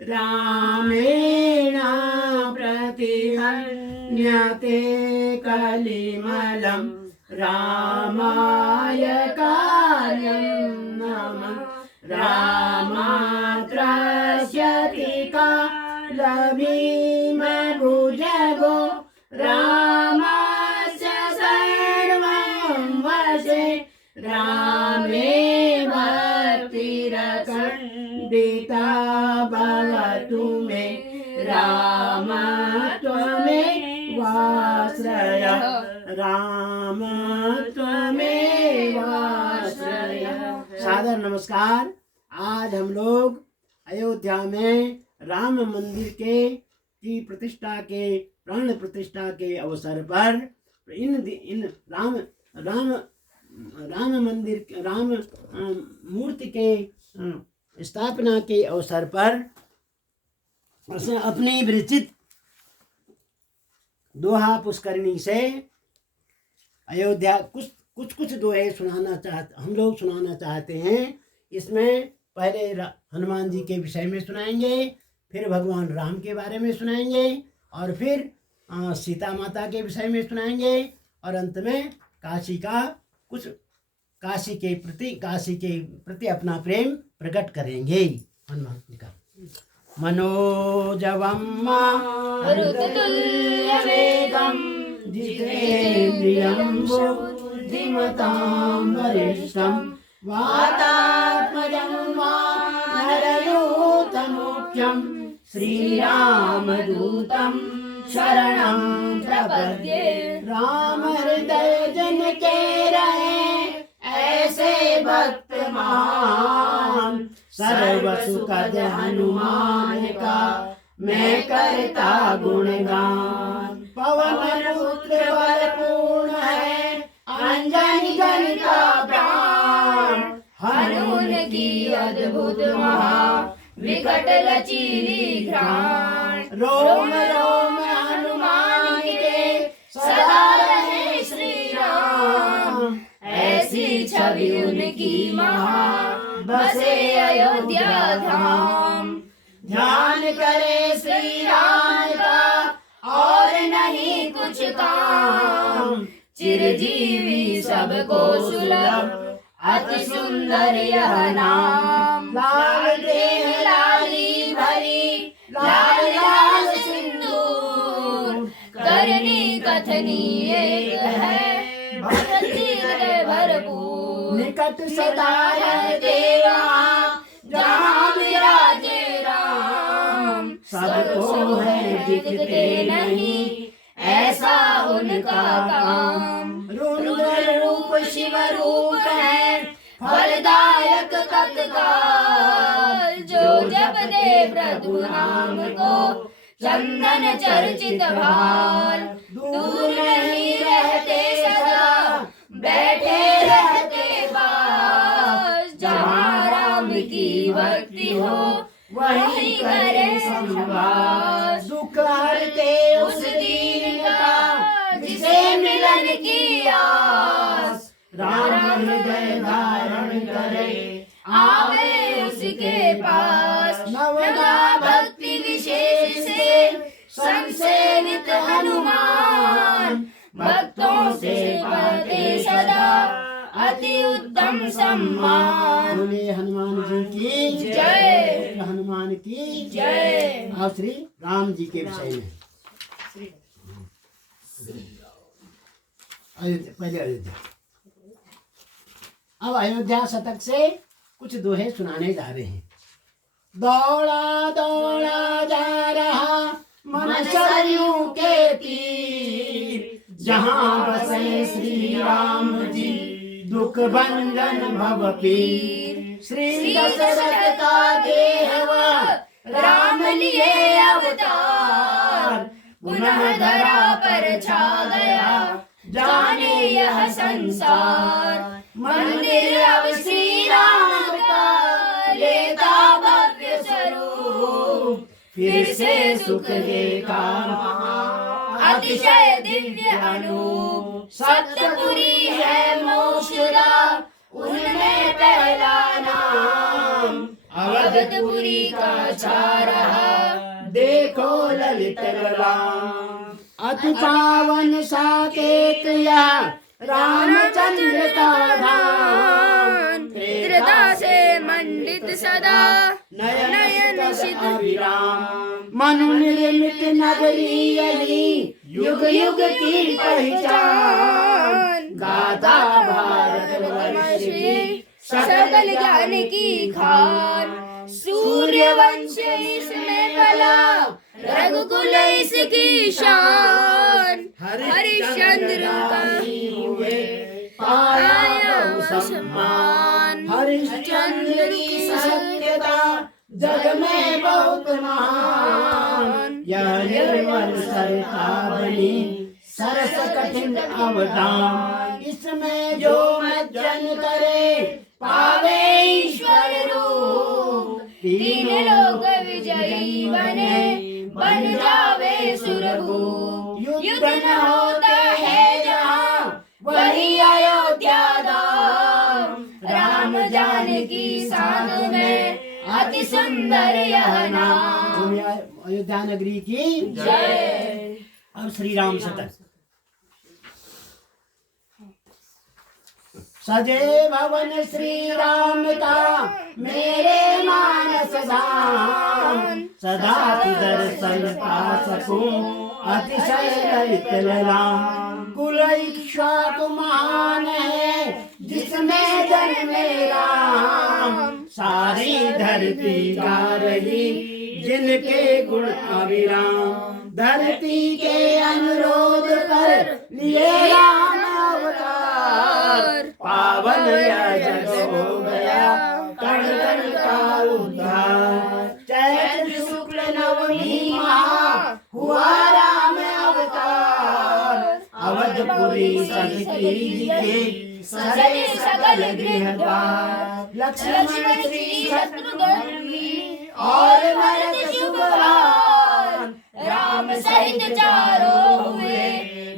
रामेण प्रतिहन्यते कलिमलं रामाय कार्यं नमः रामात्रस्यति कालभीमभुजगो रामस्य सर्वं वशे रामे भक्तिरखण्डिता भवतु मे राम त्वमेवाश्रय राम त्वमेवाश्रय। सादर नमस्कार। आज हम लोग अयोध्या में राम मंदिर की प्रतिष्ठा के प्राण प्रतिष्ठा के अवसर पर इन राम मंदिर राम मूर्ति के स्थापना के अवसर पर अपनी विरचित दोहा पुष्करिणी से अयोध्या कुछ दोहे हम लोग सुनाना चाहते हैं। इसमें पहले हनुमान जी के विषय में सुनाएंगे, फिर भगवान राम के बारे में सुनाएंगे, और फिर सीता माता के विषय में सुनाएंगे, और अंत में काशी के प्रति अपना प्रेम प्रकट करेंगे। हनुमान जी का मनोजवं मारुततुल्यवेगं जितेन्द्रियं बुद्धिमतां वरिष्ठं वातात्मजं वानरयूथमुख्यं श्रीरामदूतं शरणं प्रपद्ये। राम हृदय जन के रहे ऐसे भक्त महान, सर्व सुखद हनुमान का मैं करता गुणगान। पवन पुत्र बलपूर्ण है अंजनी जन का प्राण, हनुमान की अद्भुत महा विकट लचीली घ्राण। रोम रोम हनुमान के सदा रहे श्री राम, ऐसी छवि उनकी महा बसे अयोध्या धाम। ध्यान करे श्री राम का और नहीं कुछ काम, चिरजीवी सबको सुलभ अति सुंदर यह नाम। लाल देह लाली भरी लाल लाल सिंदूर, करनी कथनी एक है भक्ति भरपूर। निकट सदा रहते वहाँ जहाँ विराजे राम, सबको है दिखते नहीं ऐसा उनका काम। रुद्र रूप शिव रूप है फलदायक तत्काल, जो जप दे प्रभु नाम को चंदन चर्चित भाल। दूर नहीं रहते सदा बैठे रहते पास, जहाँ राम की भक्ति हो वही करे संवास। दुख हरते उस दीन का जिसे मिलन की आस, राम हृदय धारण करे आवे उसके पास। नवदा भक्ति विशेष से संसेवित हनुमान, भक्तों से पाते सदा अति उत्तम सम्मान। बोले हनुमान जी की जय, हनुमान की जय। और श्री राम जी के विषय में पहले अयोध्या। अब अयोध्या शतक से कुछ दोहे सुनाने जा रहे हैं। दौड़ा दौड़ा जा रहा मन सरयू के तीर, जहाँ बसे श्री राम जी दुख भंजन भव पीर। श्री दशरथ का देह वह राम लिए अवतार, पुनः धरा पर छा गया जाने यह संसार। मंदिर अब श्री राम का लेता भव्य स्वरूप, फिर से सुख देखा अतिशय दिव्य अनूप। सप्तपुरी है मोक्षदा उनमें पहला नाम, अवधपुरी का छा रहा, देखो ललित ललाम। अति पावन साकेत यह रामचंद्र का धाम, हृदय से मंडित सदा नयन सिद्ध अभिराम। मनु निर्मित नगरी यही युग युग की पहचान, गाथा भारत वर्ष की सकल ज्ञान की खान। सूर्यवंश इसमें पला, रघुकुल इसकी शान। हरिश्चंद्र का हुए पाया बहु सम्मान। हरिश्चंद्र की सत्यता जग में बहुत महान। यह निर्मल सरता बनी सरस कठिन अवदान। इसमें जो मज्जन करे पावे ईश्वर रूप। तीन लोक विजयी बने, बन जावे सुरभूप। युद्ध न होता है जहाँ वही अयोध्या धाम। राम जानकी साथ में अति सुंदर यह नाम। अयोध्या नगरी की जय। अब श्री राम शतक। सजे भवन श्री राम का मेरे मानस धाम। सदा दर्शन पा सकूं अतिशय ललित ललाम। कुल इक्ष्वाकु महान है जिसमें जन्मे राम। सारी धरती गा रही जिनके गुण अविराम। धरती के अनुरोध पर लिए राम अवतार। पावन यह जग हो गया कण कण का उद्धार। चैत्र शुक्ल नवमी माह हुआ राम अवतार। अवधपुरी सजती के सजे सकल गृह द्वार। लक्ष्मण श्री शत्रुघ्न और भरत शुभवान। राम सहित चारों हुए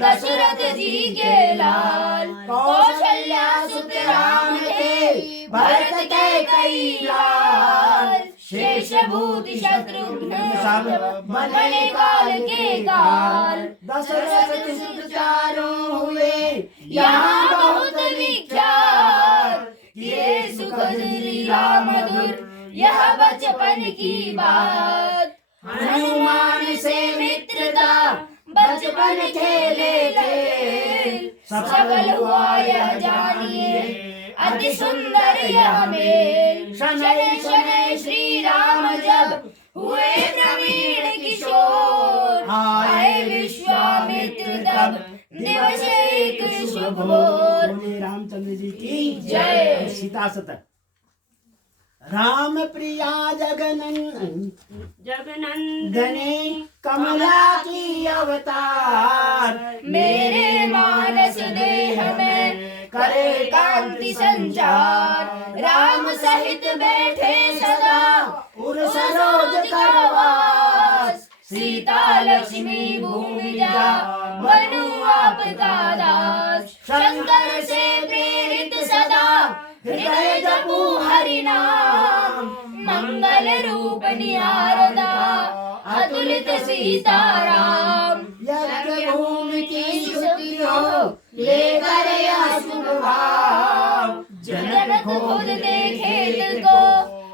दशरथ जी के लाल। कौशल्या सुत राम थे भरत के कई लाल। शेष भूति शत्रुघ्न सब बने काल के काल। दशरथ सुत चारों हुए यहाँ बहुत विख्यात। ये सुखद लीला मधुर यह बचपन की बात। हनुमान से मित्रता बचपन खेले खेल। सफल हुआ यह जानिए अति सुंदर यह मेल। शनै शनै श्री राम जब हुए प्रवीण किशोर। आए विश्वामित्र तब दिवस एक शुभ भोर। रामचंद्र जी की जय। सीता शतक। राम प्रिया जगनंदन जगनंदने कमला की अवतार। मेरे मानस देह में करे कांति संचार। राम सहित बैठे सदा उर सरोज करवास। सीता लक्ष्मी भूमि जा बनु आपका दास। शंकर से प्रेरित सदा हृदय जपू हरि नाम। मंगल रूप निहारदा अतुलित सीताराम। यज्ञ भूमि की स्तुति हो लेकर यह शुभ भाव। जनक खुद देखे को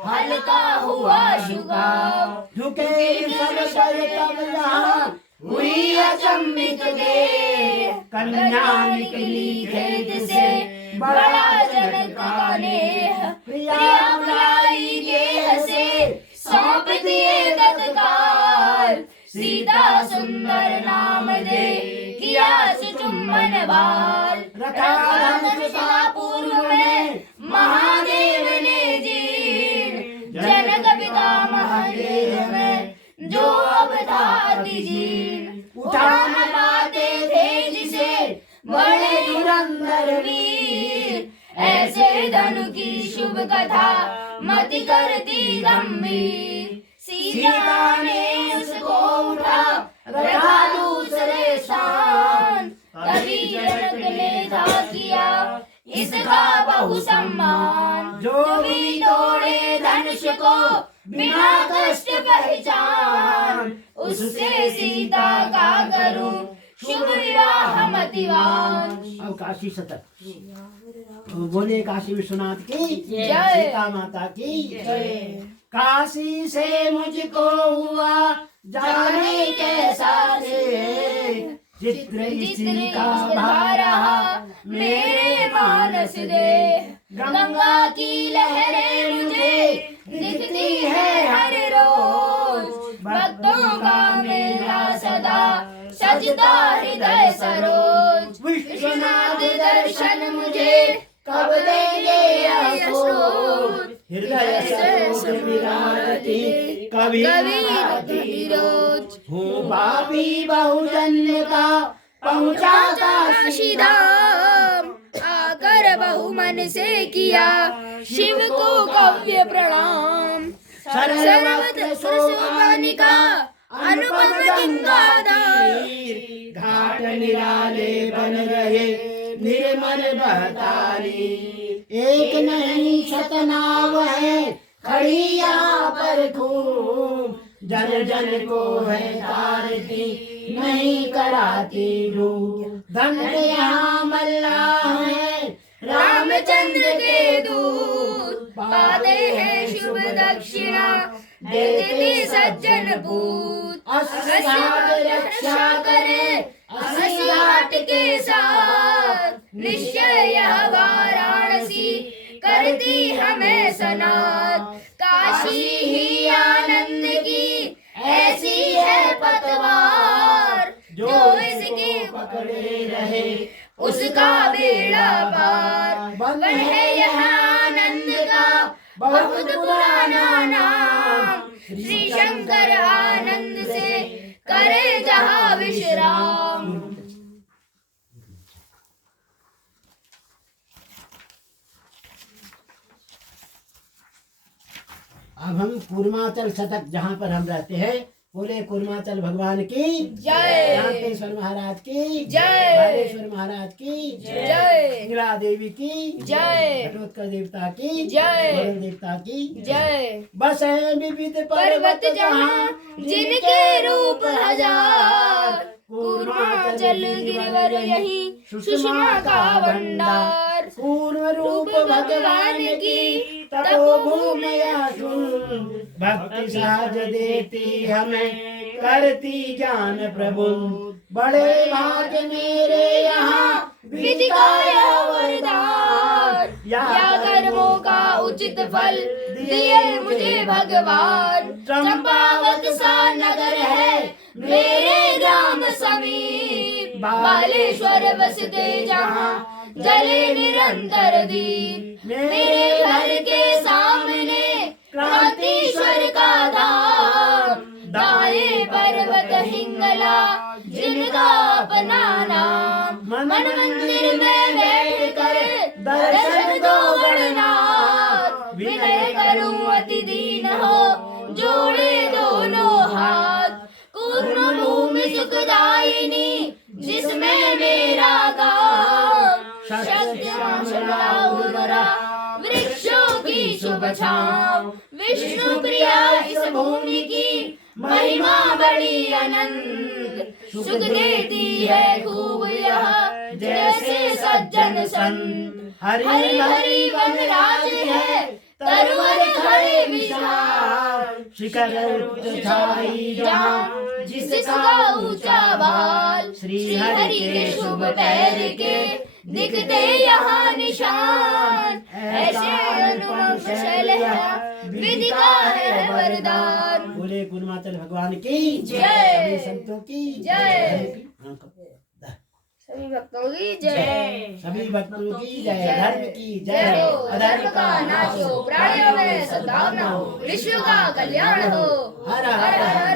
हल्का हुआ शुगाव। झुके सब सर तब यहाँ हुई अचंभित देह। कन्या निकली खेत से बड़ा जनक का नेह। प्रिया बुलाई गेह से सौंप दिए तत्काल। सीता सुंदर नाम दे किया सुचुम्बन बाल। रखा धनुषा पूर्व में महादेव ने जीन। जनक पिता महादेव में जो अब था अति जीन। उठा न पाते थे जिसे बड़े धुरंधर वीर। ऐसे धनु की शुभ कथा मति करती गंभीर। सीता ने उसको उठा रखा दूसरे स्थान। तभी जनक ने था किया इसका बहु सम्मान। जो भी तोड़े धनुष को बिना कष्ट पहचान, उससे सीता का करूं शुभ विवाह मतिवान। अब काशी शतक बोले काशी विश्वनाथ की जय। सीता माता की जय। काशी से मुझको हुआ जाने कैसा से, चित्र इसी का भा रहा मेरे मानस दे। गंगा की लहरें मुझे दिखती है हर रोज, भक्तों का मेला सदा सजता हृदय सरोज। विश्वनाथ दर्शन मुझे कब देंगे यशोद, हृदय सरोज विराजती कवि रोज। हूँ पापी बहुजन्म का पहुँचा काशी धाम, आकर बहुमन से किया शिव को काव्य प्रणाम। सर्वत्र सुरसोपानिका अनुपम गंगाधार, घाट निराले बन रहे निर्मल बहतारी। एक नहीं शतनाव है खड़ी यहाँ पर खूब, जन जन को है तारती नहीं कराती डूब। धन्य यहाँ मल्लाह है रामचंद्र के दूत, पाते हैं शुभ दक्षिणा देते सज्जन पूत। अस्सी घाट रक्षा करे अस्सी घाट के साथ, निश्चय यह वाराणसी करती हमें सनात। काशी ही आनंद की ऐसी है पतवार, जो इसकी पकड़े रहे उसका बेड़ा पार। वन है यह आनंद का बहुत पुराना नाम, श्री शंकर आनंद से करे जहाँ विश्राम। अब हम कूर्माचल शतक जहाँ पर हम रहते हैं बोले कूर्माचल भगवान की जय। कांतेश्वर महाराज की जय। बालेश्वर महाराज की जय। इंदिरा देवी की जय। घटोत्कच देवता की जय। वरुण देवता की जय। बस है विविध पर्वत जहाँ जिनके रूप हजार, कूर्माचल गिरिवर यही सुषमा का भंडार। पूर्ण रूप भगवान की तपोभूमि सुन, भक्ति सहज देती हमें करती ज्ञान प्रभु। बड़े भाग्य मेरे यहाँ विधि का यह वरदान, या कर्मों का उचित फल दिए मुझे भगवान। चंपावत सा नगर है मेरे ग्राम समीप, बालेश्वर बसते जहाँ जले निरंतर दीप। मेरे घर के सामने क्रांतीश्वर का धाम, दाएं पर्वत हिंगला जिनका अपना नाम। मन मंदिर में बैठ कर दर्शन दो गणनाथ, विनय करूं अति दीन हो जोड़े दोनों हाथ। कूर्म भूमि सुखदायिनी जिसमें मेरा गाँव, श्यामला उर्वरा वृक्षों की शुभ छाँव। विष्णु प्रिया इस भूमि की महिमा बड़ी अनंत, सुख देती है खूब यह जैसे सज्जन संत। हरि हरि वनराज है तरवर खड़े विशाल, शिखर उच्च छाई जहाँ जिसका ऊंचा बाल। श्री हरि के शुभ पैर के दिखते यहाँ निशान, ऐसे अनुपम शैल है विधि का है वरदान। बोले कूर्माचल भगवान की जय। सभी संतों की जय। सभी भक्तों की जय। सभी भक्तों की जय। धर्म की जय जय। हो, अधर्म का नाश हो, प्राणियों में सद्भावना हो, विश्व का कल्याण हो। हर हर हर